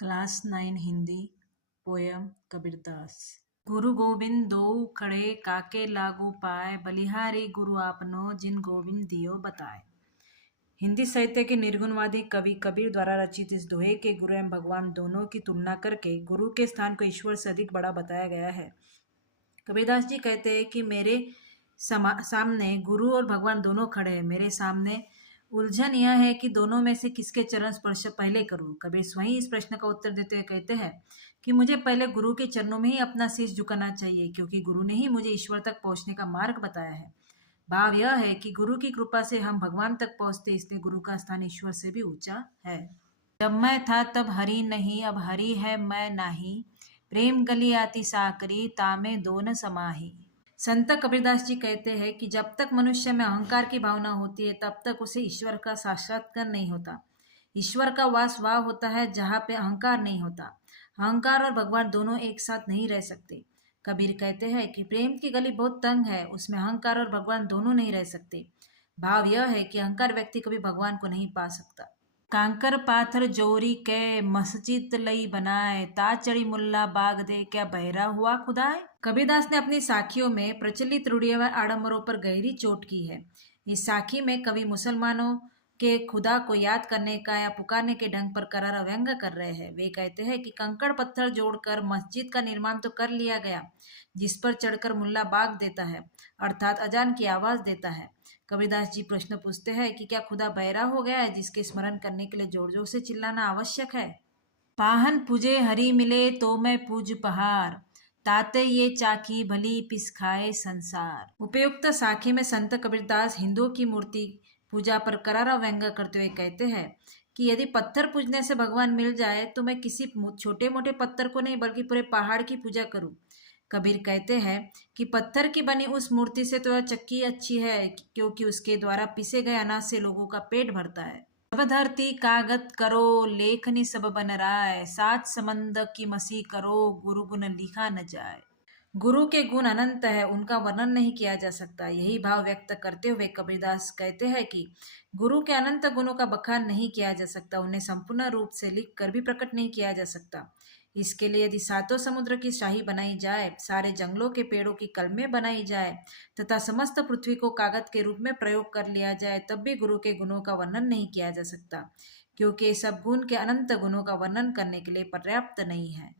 Class 9 Hindi poem Kabirdas. गुरु गोविंद दो खड़े काके लागू पाए, बलिहारी गुरु आपनो जिन गोविंद दियो बताए। हिंदी साहित्य के निर्गुणवादी कवि कबीर द्वारा रचित इस दोहे के गुरु एवं भगवान दोनों की तुलना करके गुरु के स्थान को ईश्वर से अधिक बड़ा बताया गया है। कबीरदास जी कहते हैं कि मेरे सामने गुरु और भगवान दोनों खड़े हैं। मेरे सामने उलझन यह है कि दोनों में से किसके चरण स्पर्श पहले करूं। कबीर स्वयं इस प्रश्न का उत्तर देते हुए कहते हैं कि मुझे पहले गुरु के चरणों में ही अपना शीश झुकाना चाहिए, क्योंकि गुरु ने ही मुझे ईश्वर तक पहुंचने का मार्ग बताया है। भाव यह है कि गुरु की कृपा से हम भगवान तक पहुंचते, इसलिए गुरु का स्थान ईश्वर से भी ऊंचा है। जब मैं था तब हरि नहीं, अब हरि है मैं नाही, प्रेम गली आती साकरी तामे दोन समाही। संत कबीरदास जी कहते हैं कि जब तक मनुष्य में अहंकार की भावना होती है तब तक उसे ईश्वर का साक्षात्कार नहीं होता। ईश्वर का वास वह होता है जहाँ पे अहंकार नहीं होता। अहंकार और भगवान दोनों एक साथ नहीं रह सकते। कबीर कहते हैं कि प्रेम की गली बहुत तंग है, उसमें अहंकार और भगवान दोनों नहीं रह सकते। भाव यह है कि अहंकार व्यक्ति कभी भगवान को नहीं पा सकता। कांकर पाथर जोरी के मस्जिद लई बनाए, ता चढ़ी मुल्ला बाग दे क्या बहरा हुआ खुदाए। कबीरदास ने अपनी साखियों में प्रचलित रूढ़ियों व आडंबरों पर गहरी चोट की है। इस साखी में कवि मुसलमानों के खुदा को याद करने का या पुकारने के ढंग पर करारा व्यंग कर रहे हैं। वे कहते हैं कि कंकड़ पत्थर जोड़कर मस्जिद का निर्माण तो कर लिया गया, जिस पर चढ़कर मुल्ला बाग देता है, अर्थात अजान की आवाज देता है। कबीरदास जी प्रश्न पूछते हैं कि क्या खुदा बहरा हो गया है जिसके स्मरण करने के लिए जोर जोर से चिल्लाना आवश्यक है। पाहन पूजे हरि मिले तो मैं पूज पहाड़, ताते ये चाकी भली पिस खाए संसार। उपयुक्त साखी में संत कबीरदास हिंदुओं की मूर्ति पूजा पर करारा व्यंग करते हुए कहते हैं कि यदि पत्थर पूजने से भगवान मिल जाए तो मैं किसी छोटे मोटे पत्थर को नहीं बल्कि पूरे पहाड़ की पूजा करूं। कबीर कहते हैं कि पत्थर की बनी उस मूर्ति से तो चक्की अच्छी है, क्योंकि उसके द्वारा पिसे गए अनाज से लोगों का पेट भरता है। सब धरती कागत करो, लेखनी सब बन राय, सात समंद की मसी करो, गुरु गुण लिखा न जाए। गुरु के गुण अनंत है, उनका वर्णन नहीं किया जा सकता। यही भाव व्यक्त करते हुए कबीरदास कहते हैं कि गुरु के अनंत गुणों का बखान नहीं किया जा सकता, उन्हें संपूर्ण रूप से लिख कर भी प्रकट नहीं किया जा सकता। इसके लिए यदि सातों समुद्र की शाही बनाई जाए, सारे जंगलों के पेड़ों की कलमें बनाई जाए तथा समस्त पृथ्वी को कागज के रूप में प्रयोग कर लिया जाए, तब भी गुरु के गुणों का वर्णन नहीं किया जा सकता, क्योंकि सब गुण के अनंत गुणों का वर्णन करने के लिए पर्याप्त नहीं है।